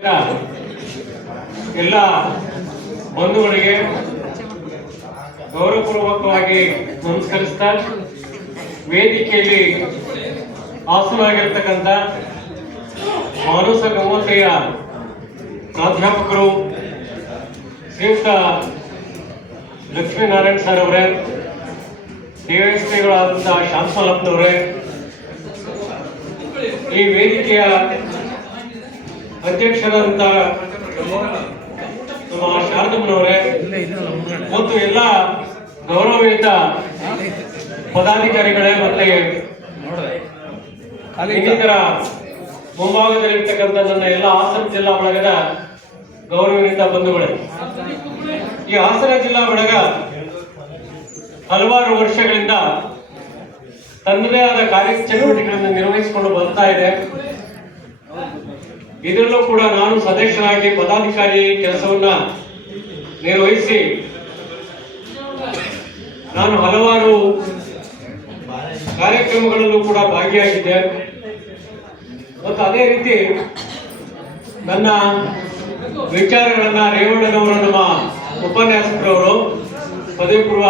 ಎಲ್ಲ ಬಂಧುಗಳಿಗೆ ಗೌರವಪೂರ್ವಕವಾಗಿ ನಮಸ್ಕರಿಸ್ತಾ ವೇದಿಕೆಯಲ್ಲಿ ಆಸನಾಗಿರ್ತಕ್ಕಂಥ ಮಾನಸ ಗಂಗೋತ್ರಿಯ ಪ್ರಾಧ್ಯಾಪಕರು ಶ್ರೀಯುತ ಲಕ್ಷ್ಮೀನಾರಾಯಣ ಸರ್ ಅವರೇ, ಡಿವೈಎಸ್ಪಿಗಳಾದಂಥ ಶಾಂತಮಲ್ಲಪ್ಪನವರೇ, ಈ ವೇದಿಕೆಯ ಅಧ್ಯಕ್ಷರಾದಂಥ ನಮ್ಮ ಶಾರದಮ್ಮನವರೇ ಮತ್ತು ಎಲ್ಲ ಗೌರವಯುತ ಪದಾಧಿಕಾರಿಗಳೇ ಮತ್ತೆ ಇನ್ನಿತರ ಮುಂಭಾಗದಲ್ಲಿರ್ತಕ್ಕಂಥ ನನ್ನ ಎಲ್ಲ ಹಾಸನ ಜಿಲ್ಲಾ ಬಳಗದ ಗೌರವಯುತ ಬಂಧುಗಳೇ, ಈ ಹಾಸನ ಜಿಲ್ಲಾ ಬಳಗ ಹಲವಾರು ವರ್ಷಗಳಿಂದ ತನ್ನದೇ ಆದ ಕಾರ್ಯಚಟುವಟಿಕೆಗಳನ್ನು ನಿರ್ವಹಿಸಿಕೊಂಡು ಬರ್ತಾ ಇದೆ. ಇದರಲ್ಲೂ ಕೂಡ ನಾನು ಸದಸ್ಯರಾಗಿ ಪದಾಧಿಕಾರಿ ಕೆಲಸವನ್ನ ನಿರ್ವಹಿಸಿ ನಾನು ಹಲವಾರು ಕಾರ್ಯಕ್ರಮಗಳಲ್ಲೂ ಕೂಡ ಭಾಗಿಯಾಗಿದ್ದೆ. ಮತ್ತು ಅದೇ ರೀತಿ ನನ್ನ ವಿಚಾರಗಳನ್ನ ರೇವಣ್ಣನವರು, ನಮ್ಮ ಉಪನ್ಯಾಸಕರವರು ಪದವಿ ಪೂರ್ವ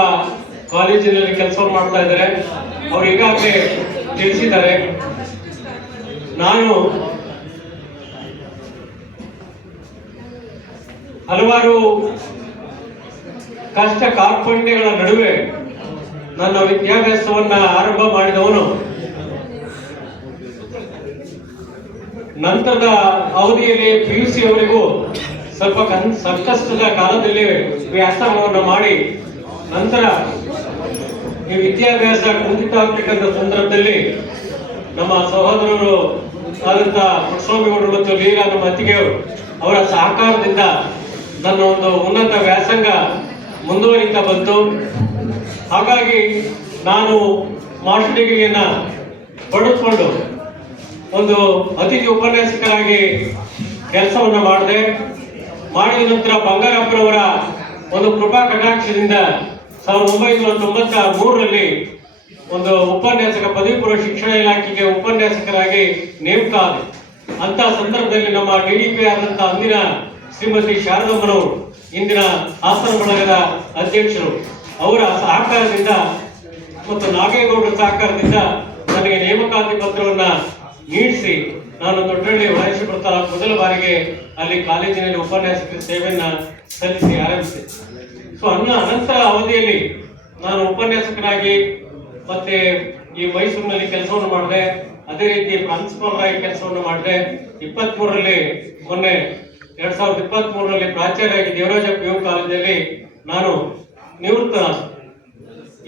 ಕಾಲೇಜಿನಲ್ಲಿ ಕೆಲಸವನ್ನು ಮಾಡ್ತಾ ಇದ್ದಾರೆ. ಅವರು ಈಗಾಗಲೇ ತಿಳಿಸಿದ್ದಾರೆ. ನಾನು ಹಲವಾರು ಕಷ್ಟ ಕಾರ್ಪಣ್ಯಗಳ ನಡುವೆ ನನ್ನ ವಿದ್ಯಾಭ್ಯಾಸವನ್ನ ಆರಂಭ ಮಾಡಿದವನು. ನಂತರದ ಅವಧಿಯಲ್ಲಿ PUC ಅವರಿಗೂ ಸ್ವಲ್ಪ ಸಂಕಷ್ಟದ ಕಾಲದಲ್ಲಿ ವ್ಯಾಸಂಗವನ್ನು ಮಾಡಿ ನಂತರ ಈ ವಿದ್ಯಾಭ್ಯಾಸ ಕುಂಠಿತ ಆಗ್ತಕ್ಕಂಥ ಸಂದರ್ಭದಲ್ಲಿ ನಮ್ಮ ಸಹೋದರರು ಆದಂತ ಪುಟ್ಟಸ್ವಾಮಿಗೌಡರು ಮತ್ತು ಲೀಲಾ ನಮ್ಮ ಅತ್ತಿಗೆಯವರು ಅವರ ಸಹಕಾರದಿಂದ ನನ್ನ ಒಂದು ಉನ್ನತ ವ್ಯಾಸಂಗ ಮುಂದುವರಿತಾ ಬಂತು. ಹಾಗಾಗಿ ನಾನು ಮಾಸ್ಟರ್ ಡಿಗ್ರಿಯನ್ನ ಪಡೆದುಕೊಂಡು ಒಂದು ಅತಿಥಿ ಉಪನ್ಯಾಸಕರಾಗಿ ಕೆಲಸವನ್ನು ಮಾಡಿದ ನಂತರ ಬಂಗಾರಪ್ಪನವರ ಒಂದು ಕೃಪಾ ಕಟಾಕ್ಷದಿಂದ 1993ರಲ್ಲಿ ಒಂದು ಉಪನ್ಯಾಸಕ ಪದವಿ ಪೂರ್ವ ಶಿಕ್ಷಣ ಇಲಾಖೆಗೆ ಉಪನ್ಯಾಸಕರಾಗಿ ನೇಮಕ ಆದೆ. ಅಂತ ಸಂದರ್ಭದಲ್ಲಿ ನಮ್ಮ DDP ಆದಂತಹ ಅಂದಿನ ಶ್ರೀಮತಿ ಶಾರದಮ್ಮನವರು, ಇಂದಿನ ಹಾಸನ ಬಳಗದ ಅಧ್ಯಕ್ಷರು, ಅವರ ಸಹಕಾರದಿಂದ ಮತ್ತು ನಾಗೇಗೌಡರ ಸಹಕಾರದಿಂದ ನನಗೆ ನೇಮಕಾತಿ ಪತ್ರವನ್ನ ನೀಡಿಸಿ ನಾನು ದೊಡ್ಡಹಳ್ಳಿ ಹೊಳೆಶ್ವರ ತಾಲೂಕು ಮೊದಲ ಬಾರಿಗೆ ಅಲ್ಲಿ ಕಾಲೇಜಿನಲ್ಲಿ ಉಪನ್ಯಾಸಕ ಸೇವೆಯನ್ನ ಸಲ್ಲಿಸಿ ಆರಂಭಿಸಿದೆ. ಸೊ ಅನಂತರ ಅವಧಿಯಲ್ಲಿ ನಾನು ಉಪನ್ಯಾಸಕರಾಗಿ ಮತ್ತೆ ಈ ಮೈಸೂರಿನಲ್ಲಿ ಕೆಲಸವನ್ನು ಮಾಡಿದೆ. ಅದೇ ರೀತಿ ಪ್ರಿನ್ಸಿಪಾಲ್ ಆಗಿ ಕೆಲಸವನ್ನು ಮಾಡಿದೆ. 23ರಲ್ಲಿ ಮೊನ್ನೆ 2023ರಲ್ಲಿ ಪ್ರಾಚಾರ್ಯರಾಗಿ ದೇವರಾಜ PU ಕಾಲೇಜಲ್ಲಿ ನಾನು ನಿವೃತ್ತನಾದೆ.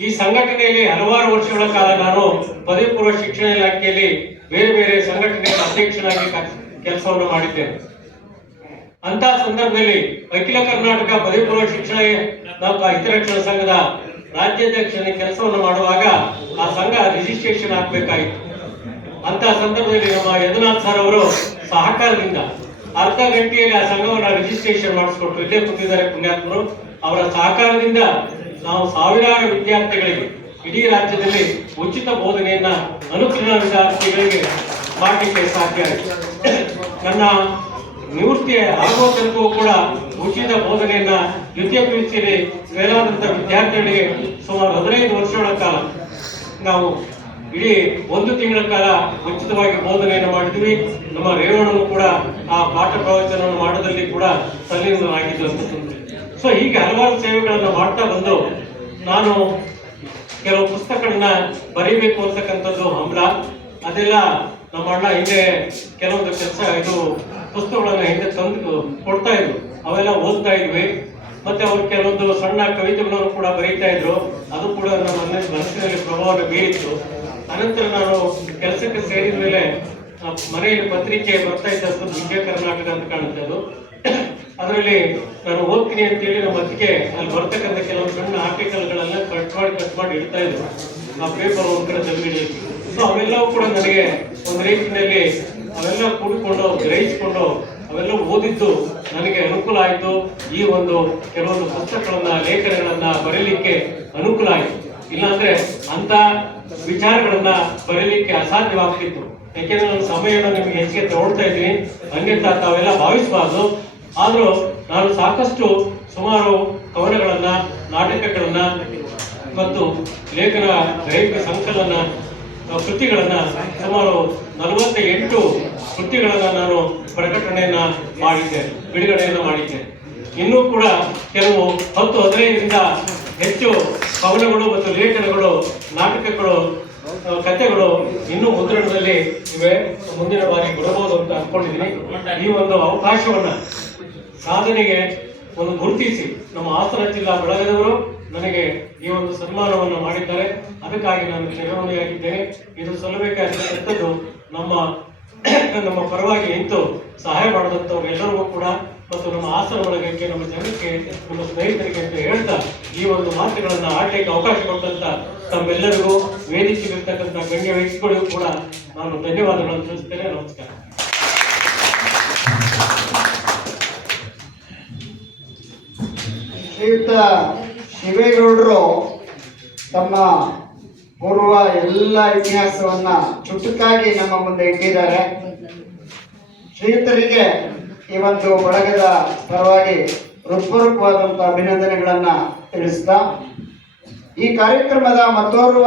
ಈ ಸಂಘಟನೆಯಲ್ಲಿ ಹಲವಾರು ವರ್ಷಗಳ ಕಾಲ ನಾನು ಪದವಿ ಪೂರ್ವ ಶಿಕ್ಷಣ ಇಲಾಖೆಯಲ್ಲಿ ಬೇರೆ ಬೇರೆ ಸಂಘಟನೆಯ ಅಧ್ಯಕ್ಷನಾಗಿ ಕೆಲಸವನ್ನು ಮಾಡಿದ್ದೇನೆ. ಅಂತ ಸಂದರ್ಭದಲ್ಲಿ ಅಖಿಲ ಕರ್ನಾಟಕ ಪದವಿ ಪೂರ್ವ ಶಿಕ್ಷಣ ಹಿತರಕ್ಷಣಾ ಸಂಘದ ರಾಜ್ಯಾಧ್ಯಕ್ಷನಾಗಿ ಕೆಲಸವನ್ನು ಮಾಡುವಾಗ ಆ ಸಂಘ ರಿಜಿಸ್ಟ್ರೇಷನ್ ಆಗಬೇಕಾಯಿತು. ಅಂತ ಸಂದರ್ಭದಲ್ಲಿ ನಮ್ಮ ಯದುನಾಥ್ ಸರ್ ಅವರು ಸಹಕಾರದಿಂದ ಅರ್ಧ ಗಂಟೆಯಲ್ಲಿ ಆ ಸಂಘವನ್ನ ರಿಜಿಸ್ಟ್ರೇಷನ್ ಮಾಡಿಸ್ಕೊಟ್ರು. ಇಲ್ಲೇ ಕೂತಿದ್ದಾರೆ ಪುಣ್ಯಾತ್ಮರು. ಅವರ ಸಹಕಾರದಿಂದ ನಾವು ಸಾವಿರಾರು ವಿದ್ಯಾರ್ಥಿಗಳಿಗೆ ಇಡೀ ರಾಜ್ಯದಲ್ಲಿ ಉಚಿತ ಬೋಧನೆಯನ್ನ ಅನುಕೂಲ ವಿದ್ಯಾರ್ಥಿಗಳಿಗೆ ಮಾಡಲಿಕ್ಕೆ ಸಾಧ್ಯ ಆಯಿತು. ನನ್ನ ನಿವೃತ್ತಿ ಆಗುವ ತನಕವೂ ಕೂಡ ಉಚಿತ ಬೋಧನೆಯನ್ನ ದ್ವಿತೀಯ PUCಯಲ್ಲಿ ಫೇಲ್ ಆದಂತ ವಿದ್ಯಾರ್ಥಿಗಳಿಗೆ ಸುಮಾರು 15 ವರ್ಷಗಳ ಕಾಲ ನಾವು ಇಡೀ 1 ತಿಂಗಳ ಕಾಲ ಉಚಿತವಾಗಿ ಬೋಧನೆಯನ್ನು ಮಾಡಿದ್ವಿ. ನಮ್ಮ ರೇವಣ್ಣನು ಕೂಡ ಆ ಪಾಠ ಪ್ರವಚನವನ್ನು ಮಾಡೋದಲ್ಲಿ ಕೂಡ ತಲ್ಲೀನರಾಗಿದ್ದು. ಸೊ ಹೀಗೆ ಹಲವಾರು ಸೇವೆಗಳನ್ನು ಮಾಡ್ತಾ ಬಂದು ನಾನು ಕೆಲವು ಪುಸ್ತಕಗಳನ್ನ ಬರೀಬೇಕು ಅಂತಕ್ಕಂಥದ್ದು ಹಂಬಲ. ಅದೆಲ್ಲ ನಮ್ಮ ಅಣ್ಣ ಹಿಂದೆ ಕೆಲವೊಂದು ಪುಸ್ತಕಗಳನ್ನ ಹಿಂದೆ ತಂದು ಕೊಡ್ತಾ ಇದ್ರು. ಅವೆಲ್ಲ ಓದ್ತಾ ಇದ್ವಿ. ಮತ್ತೆ ಅವ್ರು ಕೆಲವೊಂದು ಸಣ್ಣ ಕವಿತೆಗಳನ್ನು ಕೂಡ ಬರೀತಾ ಇದ್ರು. ಅದು ಕೂಡ ನಮ್ಮ ಮನಸ್ಸಿನಲ್ಲಿ ಪ್ರಭಾವವನ್ನು ಬೀರಿತ್ತು. ಅನಂತರ ನಾನು ಕೆಲಸಕ್ಕೆ ಸೇರಿದ ಮೇಲೆ ಮನೆಯಲ್ಲಿ ಪತ್ರಿಕೆ ಬರ್ತಾ ಇದ್ದದ್ದು ವಿಜಯ ಕರ್ನಾಟಕ ಅಂತ ಕಾಣುತ್ತೆ. ಅದರಲ್ಲಿ ನಾನು ಓದ್ತೀನಿ ಅಂತೇಳಿ ನಮ್ಮ ಅತ್ತಿಗೆ ಅಲ್ಲಿ ಬರ್ತಕ್ಕಂಥ ಕೆಲವೊಂದು ಸಣ್ಣ ಆರ್ಟಿಕಲ್ಗಳೆಲ್ಲ ಕಟ್ ಮಾಡಿ ಇಡ್ತಾ ಇದ್ರು ಆ ಪೇಪರ್ ಒಂದ್ ಕಡೆ ತಂದಿಡಿ. ಸೊ ಅವೆಲ್ಲವೂ ಕೂಡ ನನಗೆ ಒಂದು ರೀತಿಯಲ್ಲಿ ಅವೆಲ್ಲ ಕೂಡಿಕೊಂಡು ಗ್ರಹಿಸಿಕೊಂಡು ಅವೆಲ್ಲ ಓದಿದ್ದು ನನಗೆ ಅನುಕೂಲ ಆಯಿತು. ಈ ಒಂದು ಕೆಲವೊಂದು ಪುಸ್ತಕಗಳನ್ನ ಲೇಖನಗಳನ್ನ ಬರೀಲಿಕ್ಕೆ ಅನುಕೂಲ ಆಯಿತು. ಇಲ್ಲಾಂದ್ರೆ ಅಂತ ವಿಚಾರಗಳನ್ನ ಬರೀಲಿಕ್ಕೆ ಅಸಾಧ್ಯವಾಗ್ತಿತ್ತು. ಯಾಕೆಂದ್ರೆ ನನ್ನ ಸಮಯವನ್ನು ನಿಮಗೆ ಹೆಚ್ಚಿಗೆ ತಗೊಳ್ತಾ ಇದ್ದೀನಿ, ಅನ್ಯಥಾ ತಾವೆಲ್ಲ ಭಾವಿಸಬಾರ್ದು. ಆದರೂ ನಾನು ಸಾಕಷ್ಟು ಸುಮಾರು ಕವನಗಳನ್ನ, ನಾಟಕಗಳನ್ನ ಮತ್ತು ಲೇಖನ ದೈಹಿಕ ಸಂಕಲನ ಕೃತಿಗಳನ್ನ ಸುಮಾರು 48 ಕೃತಿಗಳನ್ನ ನಾನು ಪ್ರಕಟಣೆಯನ್ನ ಮಾಡಿದ್ದೆ, ಬಿಡುಗಡೆಯನ್ನು ಮಾಡಿದ್ದೆ. ಇನ್ನೂ ಕೂಡ ಕೆಲವು 10-15ರಿಂದ ಹೆಚ್ಚು ಕವನಗಳು ಮತ್ತು ಲೇಖನಗಳು, ನಾಟಕಗಳು, ಕಥೆಗಳು ಇನ್ನೂ ಮುದ್ರಣದಲ್ಲಿ ಇವೆ. ಮುಂದಿನ ಬಾರಿ ಕೊಡಬಹುದು ಅಂತ ಅನ್ಕೊಂಡಿದ್ದೀನಿ. ಈ ಒಂದು ಅವಕಾಶವನ್ನ ಸಾಧನೆಗೆ ಒಂದು ಗುರುತಿಸಿ ನಮ್ಮ ಹಾಸನ ಜಿಲ್ಲಾ ಬಳಗದವರು ನನಗೆ ಈ ಒಂದು ಸನ್ಮಾನವನ್ನು ಮಾಡಿದ್ದಾರೆ. ಅದಕ್ಕಾಗಿ ನಾನು ಚಿರಋಣಿಯಾಗಿದ್ದೇನೆ. ಇದು ಸಲ್ಲಬೇಕಾಗಿರ್ತಕ್ಕಂಥದ್ದು ನಮ್ಮ ಪರವಾಗಿ ನಿಂತು ಸಹಾಯ ಮಾಡಿದಂಥವ್ರು ಎಲ್ಲರಿಗೂ ಕೂಡ ಮತ್ತು ನಮ್ಮ ಹಾಸನ ಬಳಗಕ್ಕೆ, ನಮ್ಮ ಜನಕ್ಕೆ, ನಮ್ಮ ಸ್ನೇಹಿತರಿಗೆ ಅಂತ ಹೇಳ್ತಾ ಈ ಒಂದು ಮಾತುಗಳನ್ನ ಆಡಲಿಕ್ಕೆ ಅವಕಾಶ ಕೊಟ್ಟಂತ ತಮ್ಮೆಲ್ಲರಿಗೂ, ವೇದಿಕೆಗಿರ್ತಕ್ಕಂಥ ಗಣ್ಯ ವ್ಯಕ್ತಿಗಳಿಗೂ ಕೂಡ ನಾನು ಧನ್ಯವಾದಗಳನ್ನು ತಿಳಿಸ್ತೇನೆ. ನಮಸ್ಕಾರ. ಶ್ರೀಯುತ ಶಿವೇಗೌಡರು ತಮ್ಮ ಪೂರ್ವ ಎಲ್ಲ ಇತಿಹಾಸವನ್ನ ಚುಟುಕಾಗಿ ನಮ್ಮ ಮುಂದೆ ಇಟ್ಟಿದ್ದಾರೆ. ಶ್ರೀಯುತರಿಗೆ ಈ ಒಂದು ಬಳಗದ ಪರವಾಗಿ ಹೃತ್ಪೂರ್ವಕವಾದಂತಹ ಅಭಿನಂದನೆಗಳನ್ನ ತಿಳಿಸ್ತಾ, ಈ ಕಾರ್ಯಕ್ರಮದ ಮತ್ತೋರ್ವ